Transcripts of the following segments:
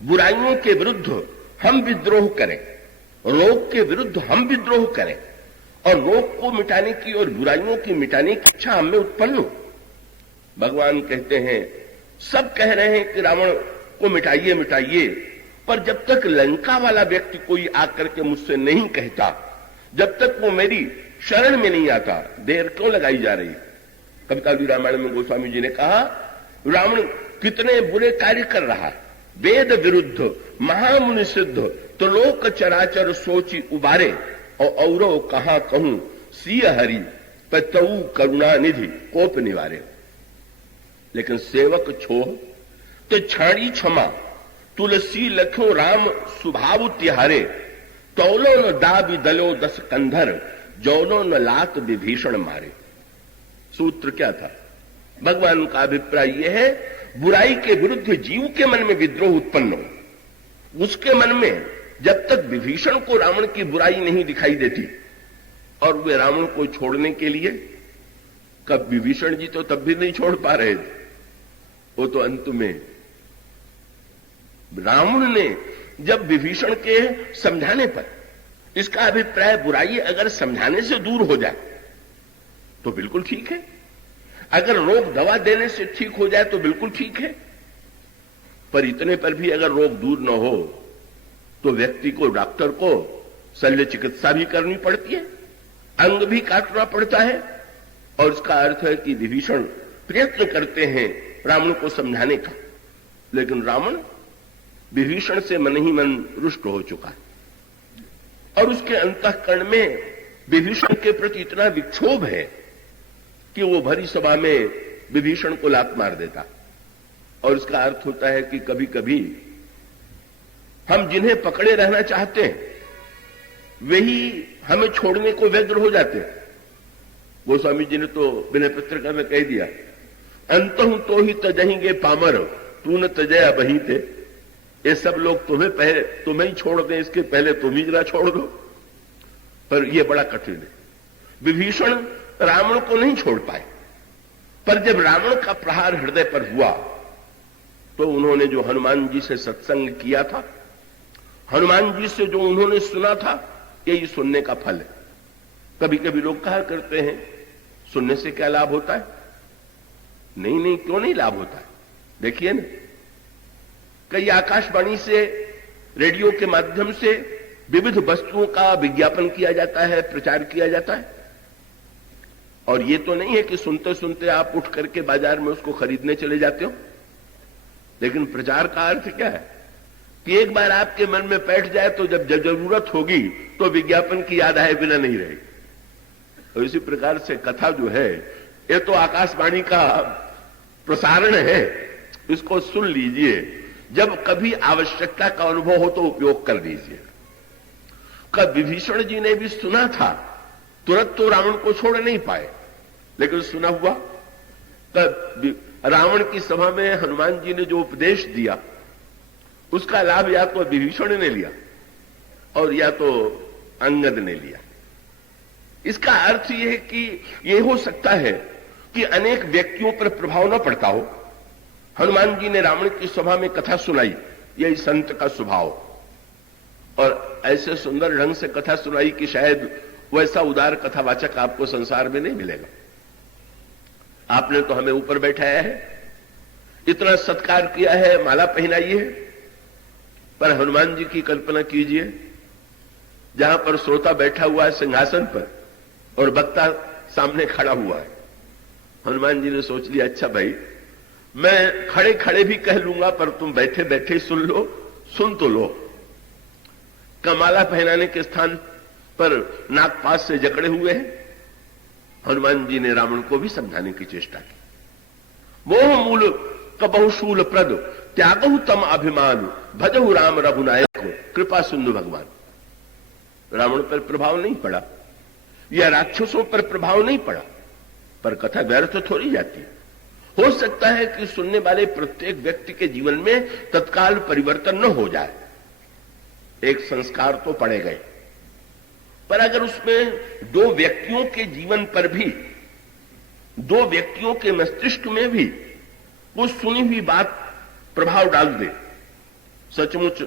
बुराइयों के विरुद्ध हम विद्रोह करें, लोक के विरुद्ध हम विद्रोह करें और लोक को मिटाने की और बुराइयों की मिटाने की इच्छा हमें उत्पन्न हो। भगवान कहते हैं, सब कह रहे हैं कि रावण को मिटाइए मिटाइए, पर जब तक लंका वाला व्यक्ति कोई आकर के मुझसे नहीं कहता, जब तक वो मेरी शरण में नहीं आता, देर क्यों लगाई जा रही। कवितालवी रामायण में गोस्वामी जी ने कहा, रावण कितने बुरे कार्य कर रहा है, वेद विरुद्ध महामुनि सिद्ध, तो लोक चराचर सोची उबारे, और औरव कहां कहूं सिय हरि, पतऊ करुणा निधि कोप निवारे। लेकिन सेवक छोह तो छाड़ी क्षमा, तुलसी लखो राम सुभाव तिहारे, तौलो न दाबी दलो दस कंधर, जौनो न लात विभीषण मारे। सूत्र क्या था? भगवान का अभिप्राय यह है, बुराई के विरुद्ध जीव के मन में विद्रोह उत्पन्न हो। उसके मन में जब तक विभीषण को रावण की बुराई नहीं दिखाई देती और वे रावण को छोड़ने के लिए, कब विभीषण जी तो तब भी नहीं छोड़ पा रहे थे, वो तो अंत में रावण ने जब विभीषण के समझाने पर, इसका अभिप्राय बुराई अगर समझाने से दूर हो जाए तो बिल्कुल ठीक है, अगर रोग दवा देने से ठीक हो जाए तो बिल्कुल ठीक है, पर इतने पर भी अगर रोग दूर न हो तो व्यक्ति को, डॉक्टर को शल्य चिकित्सा भी करनी पड़ती है, अंग भी काटना पड़ता है। और इसका अर्थ है कि विभीषण प्रयत्न करते हैं रावण को समझाने का, लेकिन रावण विभीषण से मन ही मन रुष्ट हो चुका है और उसके अंतःकरण में विभीषण के प्रति इतना विक्षोभ है कि वो भरी सभा में विभीषण को लात मार देता। और इसका अर्थ होता है कि कभी कभी हम जिन्हें पकड़े रहना चाहते हैं वही हमें छोड़ने को व्यग्र हो जाते हैं। गोस्वामी जी ने तो विनय पत्रिका में कह दिया, अंतहु तो ही तजहेंगे पामर, तू न तजया बही थे। ये सब लोग तुम्हें ही छोड़ दें, इसके पहले तुम ही जरा छोड़ दो। पर यह बड़ा कठिन है। विभीषण रावण को नहीं छोड़ पाए, पर जब रावण का प्रहार हृदय पर हुआ तो उन्होंने जो हनुमान जी से सत्संग किया था, हनुमान जी से जो उन्होंने सुना था, यही सुनने का फल है। कभी कभी लोग कहा करते हैं, सुनने से क्या लाभ होता है? नहीं नहीं, क्यों नहीं लाभ होता है? देखिए ना, कई आकाशवाणी से, रेडियो के माध्यम से विविध वस्तुओं का विज्ञापन किया जाता है, प्रचार किया जाता है। और ये तो नहीं है कि सुनते सुनते आप उठ करके बाजार में उसको खरीदने चले जाते हो, लेकिन प्रचार का अर्थ क्या है कि एक बार आपके मन में बैठ जाए तो जब जरूरत होगी तो विज्ञापन की याद आए बिना नहीं रहेगी। और इसी प्रकार से कथा जो है, ये तो आकाशवाणी का प्रसारण है, इसको सुन लीजिए, जब कभी आवश्यकता का अनुभव हो तो उपयोग कर लीजिए। कब विभीषण जी ने भी सुना था, तुरंत तो रावण को छोड़ नहीं पाए, लेकिन सुना हुआ तब रावण की सभा में हनुमान जी ने जो उपदेश दिया उसका लाभ या तो विभीषण ने लिया और या तो अंगद ने लिया। इसका अर्थ यह है कि यह हो सकता है कि अनेक व्यक्तियों पर प्रभाव न पड़ता हो। हनुमान जी ने रावण की सभा में कथा सुनाई, यही संत का स्वभाव, और ऐसे सुंदर ढंग से कथा सुनाई कि शायद वैसा उदार कथावाचक आपको संसार में नहीं मिलेगा। आपने तो हमें ऊपर बैठाया है, इतना सत्कार किया है, माला पहनाई है, पर हनुमान जी की कल्पना कीजिए, जहां पर श्रोता बैठा हुआ है सिंहासन पर और वक्ता सामने खड़ा हुआ है। हनुमान जी ने सोच लिया, अच्छा भाई, मैं खड़े खड़े भी कह लूंगा, पर तुम बैठे बैठे सुन लो, सुन तो लो। कमाला पहनाने के स्थान पर नागपात से जकड़े हुए हैं। हनुमान जी ने रावण को भी समझाने की चेष्टा की। मोह मूल कबहु शूल प्रद, त्यागहु तम अभिमान, भजहु राम रघुनायक, कृपा सिंधु भगवान। रावण पर प्रभाव नहीं पड़ा या राक्षसों पर प्रभाव नहीं पड़ा, पर कथा व्यर्थ थोड़ी जाती। हो सकता है कि सुनने वाले प्रत्येक व्यक्ति के जीवन में तत्काल परिवर्तन न हो जाए, एक संस्कार तो पड़े गए, पर अगर उसमें दो व्यक्तियों के जीवन पर भी, दो व्यक्तियों के मस्तिष्क में भी वो सुनी हुई बात प्रभाव डाल दे, सचमुच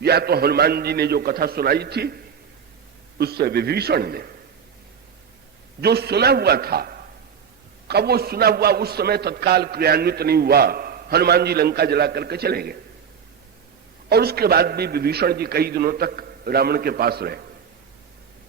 या तो हनुमान जी ने जो कथा सुनाई थी उससे विभीषण ने जो सुना हुआ था, कब वो सुना हुआ उस समय तत्काल क्रियान्वित नहीं हुआ, हनुमान जी लंका जला करके चले गए और उसके बाद भी विभीषण जी कई दिनों तक रावण के पास रहे।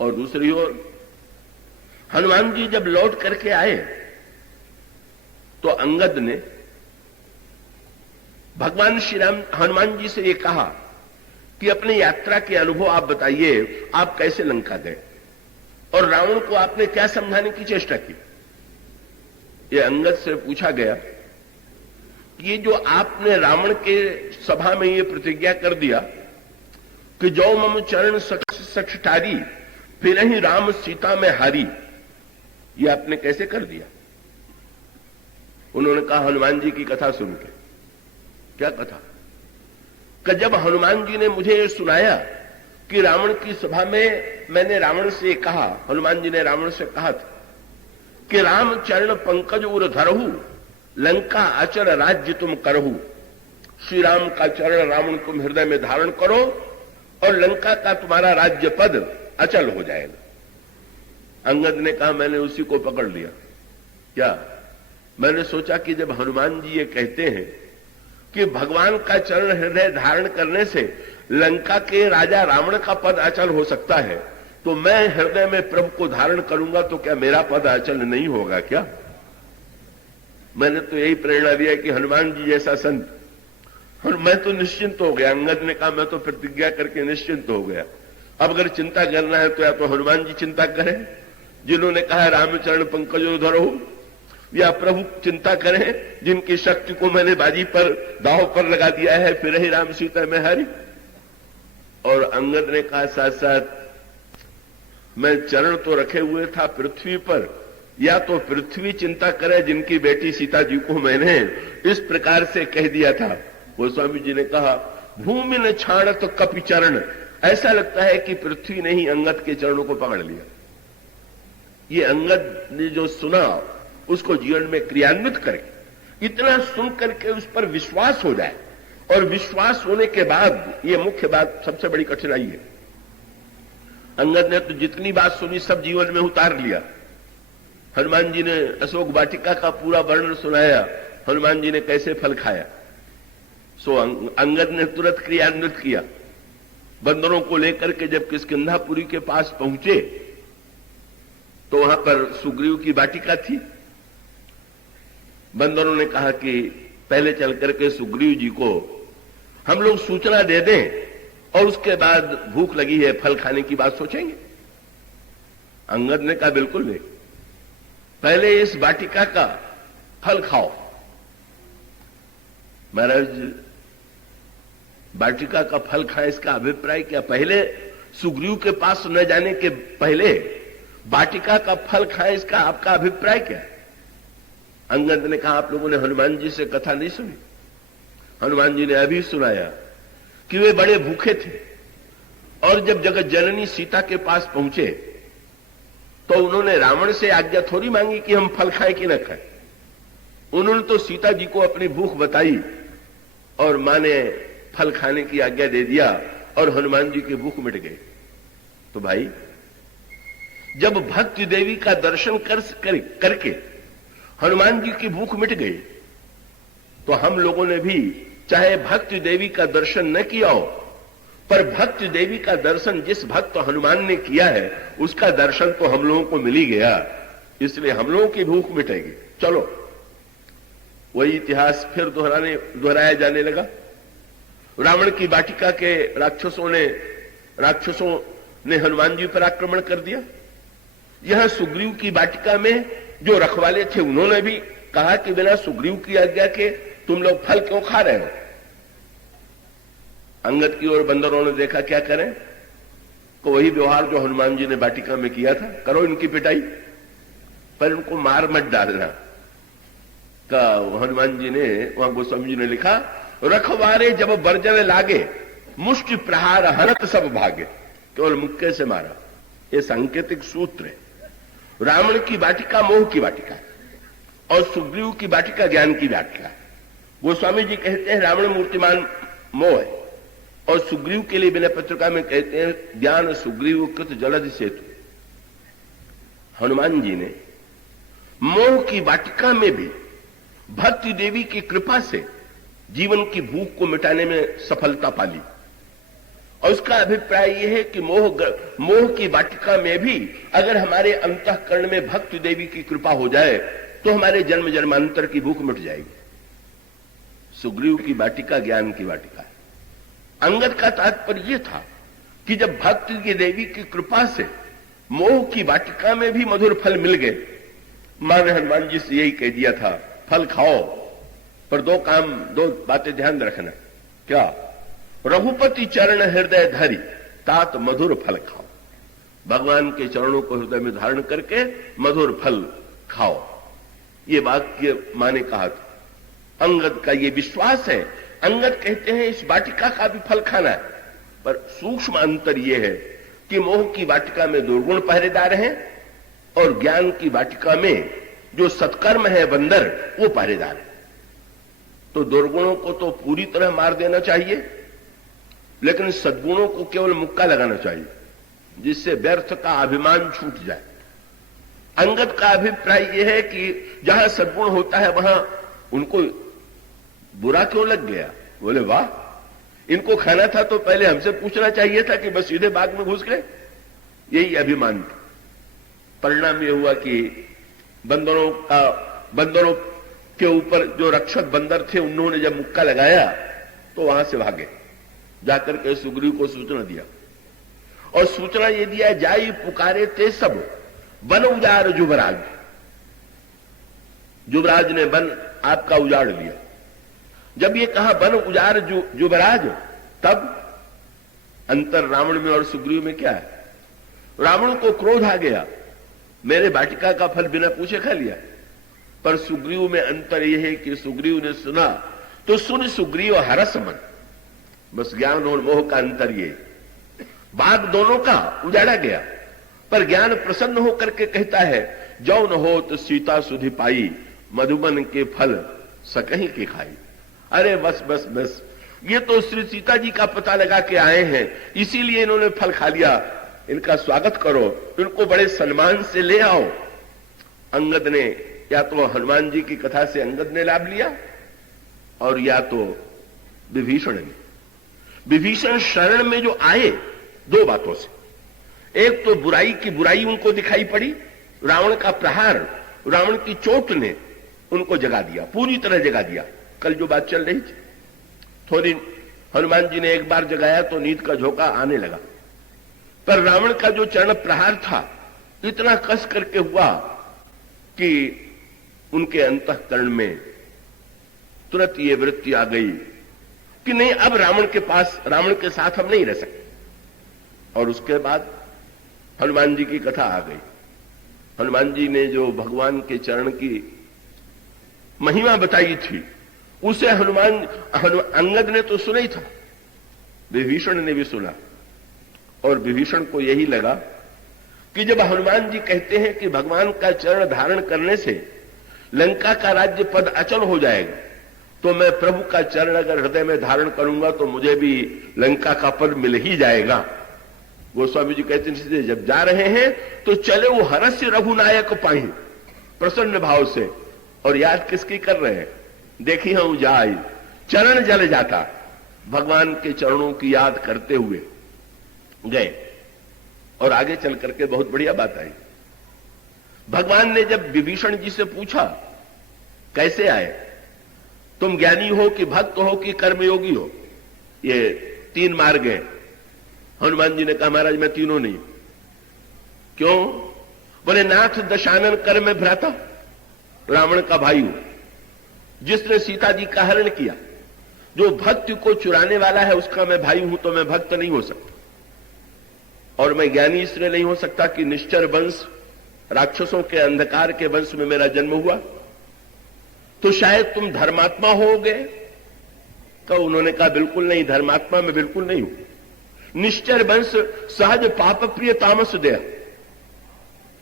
और दूसरी ओर हनुमान जी जब लौट करके आए तो अंगद ने भगवान श्री राम हनुमान जी से ये कहा कि अपनी यात्रा के अनुभव आप बताइए, आप कैसे लंका गए और रावण को आपने क्या समझाने की चेष्टा की। ये अंगद से पूछा गया कि ये जो आपने रावण के सभा में ये प्रतिज्ञा कर दिया कि जो मम चरण सख्स ठारी फिर ही राम सीता में हारी, ये आपने कैसे कर दिया। उन्होंने कहा हनुमान जी की कथा सुन के। क्या कथा? कि जब हनुमान जी ने मुझे ये सुनाया कि रावण की सभा में मैंने रावण से कहा, हनुमान जी ने रावण से कहा था कि राम चरण पंकज उर धरहु लंका अचल राज्य तुम करहु। श्री राम का चरण रावण तुम हृदय में धारण करो और लंका का तुम्हारा राज्य पद अचल हो जाएगा। अंगद ने कहा मैंने उसी को पकड़ लिया। क्या? मैंने सोचा कि जब हनुमान जी ये कहते हैं कि भगवान का चरण हृदय धारण करने से लंका के राजा रावण का पद अचल हो सकता है, तो मैं हृदय में प्रभु को धारण करूंगा तो क्या मेरा पद अचल नहीं होगा क्या? मैंने तो यही प्रेरणा दिया कि हनुमान जी जैसा संत, और मैं तो निश्चिंत हो गया। अंगद ने कहा मैं तो प्रतिज्ञा करके निश्चिंत हो गया। अब अगर चिंता करना है तो या तो हनुमान जी चिंता करें जिन्होंने कहा रामचरण पंकजो धरहु, या प्रभु चिंता करें जिनकी शक्ति को मैंने बाजी पर दांव पर लगा दिया है, फिर ही राम सीता में हारी। और अंगद ने कहा साथ साथ मैं चरण तो रखे हुए था पृथ्वी पर, या तो पृथ्वी चिंता करे जिनकी बेटी सीता जी को मैंने इस प्रकार से कह दिया था। गोस्वामी जी ने कहा भूमि न छाण तो कपि चरण, ऐसा लगता है कि पृथ्वी ने ही अंगद के चरणों को पकड़ लिया। ये अंगद ने जो सुना उसको जीवन में क्रियान्वित करे, इतना सुन करके उस पर विश्वास हो जाए, और विश्वास होने के बाद ये मुख्य बात सबसे बड़ी कठिनाई है। अंगद ने तो जितनी बात सुनी सब जीवन में उतार लिया। हनुमान जी ने अशोक वाटिका का पूरा वर्णन सुनाया, हनुमान जी ने कैसे फल खाया, सो अंगद ने तुरंत क्रियान्वित किया। बंदरों को लेकर के जब किष्किंधापुरी के पास पहुंचे तो वहां पर सुग्रीव की वाटिका थी। बंदरों ने कहा कि पहले चल करके सुग्रीव जी को हम लोग सूचना दे दें और उसके बाद भूख लगी है फल खाने की बात सोचेंगे। अंगद ने कहा बिल्कुल नहीं, पहले इस वाटिका का फल खाओ। महाराज वाटिका का फल खाए इसका अभिप्राय क्या? पहले सुग्रीव के पास न जाने के पहले वाटिका का फल खाए इसका आपका अभिप्राय क्या है? अंगद ने कहा आप लोगों ने हनुमान जी से कथा नहीं सुनी। हनुमान जी ने अभी सुनाया कि वे बड़े भूखे थे और जब जगत जननी सीता के पास पहुंचे तो उन्होंने रावण से आज्ञा थोड़ी मांगी कि हम फल खाएं कि न खाएं। उन्होंने तो सीता जी को अपनी भूख बताई और मां ने फल खाने की आज्ञा दे दिया और हनुमान जी की भूख मिट गई। तो भाई जब भक्ति देवी का दर्शन करके हनुमान जी की भूख मिट गई तो हम लोगों ने भी चाहे भक्ति देवी का दर्शन न किया हो, पर भक्ति देवी का दर्शन जिस भक्त हनुमान ने किया है उसका दर्शन तो हम लोगों को मिल ही गया, इसलिए हम लोगों की भूख मिटेगी। चलो वही इतिहास फिर दोहराया जाने लगा। रावण की वाटिका के राक्षसों ने हनुमान जी पर आक्रमण कर दिया। यहां सुग्रीव की वाटिका में जो रखवाले थे उन्होंने भी कहा कि बिना सुग्रीव की आज्ञा के तुम लोग फल क्यों खा रहे हो। अंगद की ओर बंदरों ने देखा क्या करें, तो वही व्यवहार जो हनुमान जी ने वाटिका में किया था, करो इनकी पिटाई, पर इनको मार मत डालना। का हनुमान जी ने वहां गोस्वामी जी ने लिखा रखवारे जब बरजवे लागे मुष्टि प्रहार हरत सब भागे, केवल मुक्के से मारा। यह सांकेतिक सूत्र है। रावण की वाटिका मोह की वाटिका है और सुग्रीव की वाटिका ज्ञान की वाटिका है। गोस्वामी जी कहते हैं रावण मूर्तिमान मोह है और सुग्रीव के लिए विनय पत्रिका में कहते हैं ज्ञान सुग्रीव कृत जलधि सेतु। हनुमान जी ने मोह की वाटिका में भी भक्ति देवी की कृपा से जीवन की भूख को मिटाने में सफलता पाली। और उसका अभिप्राय यह है कि मोह की वाटिका में भी अगर हमारे अंतःकरण में भक्ति देवी की कृपा हो जाए तो हमारे जन्म जन्मांतर की भूख मिट जाएगी। सुग्रीव की वाटिका ज्ञान की वाटिका है। अंगद का तात्पर्य यह था कि जब भक्ति की देवी की कृपा से मोह की वाटिका में भी मधुर फल मिल गए, मां ने हनुमान जी से यही कह दिया था, फल खाओ, पर दो बातें ध्यान रखना। क्या? रघुपति चरण हृदय धरी तात मधुर फल खाओ। भगवान के चरणों को हृदय में धारण करके मधुर फल खाओ, ये वाक्य मां ने कहा था। अंगद का ये विश्वास है। अंगद कहते हैं इस वाटिका का भी फल खाना है, पर सूक्ष्म अंतर यह है कि मोह की वाटिका में दुर्गुण पहरेदार हैं और ज्ञान की वाटिका में जो सत्कर्म है बंदर वो पहरेदार है। तो दुर्गुणों को तो पूरी तरह मार देना चाहिए, लेकिन सद्गुणों को केवल मुक्का लगाना चाहिए, जिससे व्यर्थ का अभिमान छूट जाए। अंगद का अभिप्राय यह है कि जहां सद्गुण होता है वहां उनको बुरा क्यों लग गया? बोले वाह, इनको खाना था तो पहले हमसे पूछना चाहिए था कि बस सीधे बाग में घुस गए। यही अभिमान था। परिणाम यह हुआ कि बंदरों के ऊपर जो रक्षक बंदर थे उन्होंने जब मुक्का लगाया तो वहां से भागे, जाकर के सुग्रीव को सूचना दिया। और सूचना ये दिया, जाई पुकारे ते सब वन उजाड़ जुबराज। युवराज ने वन आपका उजाड़ लिया। जब ये कहा वन उजाड़ जुबराज, तब अंतर रावण में और सुग्रीव में क्या है? रावण को क्रोध आ गया, मेरे वाटिका का फल बिना पूछे खा लिया। पर सुग्रीव में अंतर यह है कि सुग्रीव ने सुना तो सुन सुग्रीव हरस मन। बस ज्ञान और मोह का अंतर ये, बाग दोनों का उजाड़ा गया, पर ज्ञान प्रसन्न होकर के कहता है, जौ न हो तो सीता सुधि पाई, मधुबन के फल सकहीं के खाई। अरे बस बस बस, ये तो श्री सीता जी का पता लगा के आए हैं, इसीलिए इन्होंने फल खा लिया, इनका स्वागत करो, इनको बड़े सम्मान से ले आओ। अंगद ने, या तो हनुमान जी की कथा से अंगद ने लाभ लिया और या तो विभीषण ने। विभीषण शरण में जो आए दो बातों से, एक तो बुराई की बुराई उनको दिखाई पड़ी, रावण का प्रहार, रावण की चोट ने उनको जगा दिया, पूरी तरह जगा दिया। कल जो बात चल रही थी, थोड़ी हनुमान जी ने एक बार जगाया तो नींद का झोंका आने लगा, पर रावण का जो चरण प्रहार था इतना कस करके हुआ कि उनके अंतःकरण में तुरंत ये वृत्ति आ गई कि नहीं, अब रावण के साथ हम नहीं रह सकते। और उसके बाद हनुमान जी की कथा आ गई। हनुमान जी ने जो भगवान के चरण की महिमा बताई थी उसे अंगद ने तो सुना ही था, विभीषण ने भी सुना। और विभीषण को यही लगा कि जब हनुमान जी कहते हैं कि भगवान का चरण धारण करने से लंका का राज्य पद अचल हो जाएगा, तो मैं प्रभु का चरण अगर हृदय में धारण करूंगा तो मुझे भी लंका का पद मिल ही जाएगा। गोस्वामी जी कहते हैं जब जा रहे हैं तो चले वो हरस्य रघुनायक पाई, प्रसन्न भाव से। और याद किसकी कर रहे हैं? देखी हूं जाई चरण जल जाता, भगवान के चरणों की याद करते हुए गए। और आगे चल करके बहुत बढ़िया बात आई। भगवान ने जब विभीषण जी से पूछा कैसे आए, तुम ज्ञानी हो कि भक्त हो कि कर्मयोगी हो, ये तीन मार्ग हैं। हनुमान जी ने कहा महाराज मैं तीनों नहीं। क्यों? बोले नाथ दशानन कर में भ्राता, रावण का भाई हूं, जिसने सीता जी का हरण किया, जो भक्ति को चुराने वाला है उसका मैं भाई हूं, तो मैं भक्त नहीं हो सकता। और मैं ज्ञानी इसलिए नहीं हो सकता कि निश्चर वंश, राक्षसों के अंधकार के वंश में मेरा जन्म हुआ। तो शायद तुम धर्मात्मा होगे। तो उन्होंने कहा बिल्कुल नहीं, धर्मात्मा में बिल्कुल नहीं हूं। निश्चर वंश सहज पाप प्रिय तामस दया।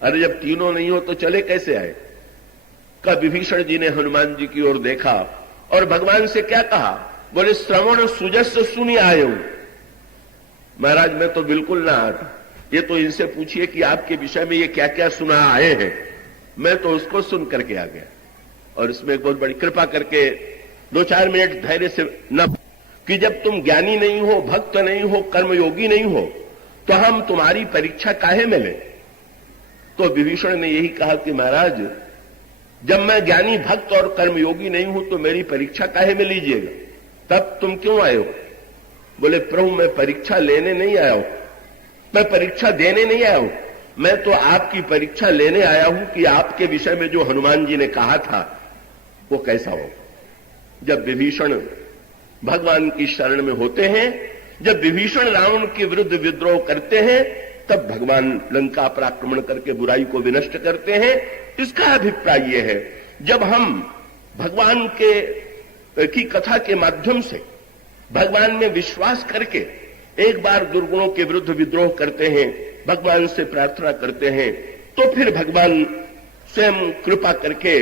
अरे जब तीनों नहीं हो तो चले कैसे आए? का विभीषण जी ने हनुमान जी की ओर देखा और भगवान से क्या कहा? बोले श्रवण सुजस सुनी आयो महाराज मैं तो बिल्कुल ना आता, ये तो इनसे पूछिए कि आपके विषय में ये क्या क्या सुना आए हैं, मैं तो उसको सुन करके आ गया। और इसमें एक बहुत बड़ी कृपा करके 2-4 मिनट धैर्य से न, कि जब तुम ज्ञानी नहीं हो, भक्त नहीं हो, कर्मयोगी नहीं हो, तो हम तुम्हारी परीक्षा काहे में लें? तो विभीषण ने यही कहा कि महाराज जब मैं ज्ञानी भक्त और कर्मयोगी नहीं हूं तो मेरी परीक्षा काहे में लीजिएगा, तब तुम क्यों आए हो? बोले प्रभु मैं परीक्षा लेने नहीं आया हूं, मैं परीक्षा देने नहीं आया हूं, मैं तो आपकी परीक्षा लेने आया हूं कि आपके विषय में जो हनुमान जी ने कहा था वो कैसा हो। जब विभीषण भगवान की शरण में होते हैं, जब विभीषण रावण के विरुद्ध विद्रोह करते हैं, तब भगवान लंका पर आक्रमण करके बुराई को विनष्ट करते हैं। इसका अभिप्राय यह है, जब हम भगवान की कथा के माध्यम से भगवान में विश्वास करके एक बार दुर्गुणों के विरुद्ध विद्रोह करते हैं, भगवान से प्रार्थना करते हैं, तो फिर भगवान स्वयं कृपा करके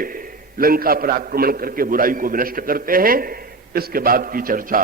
लंका पर आक्रमण करके बुराई को विनष्ट करते हैं। इसके बाद की चर्चा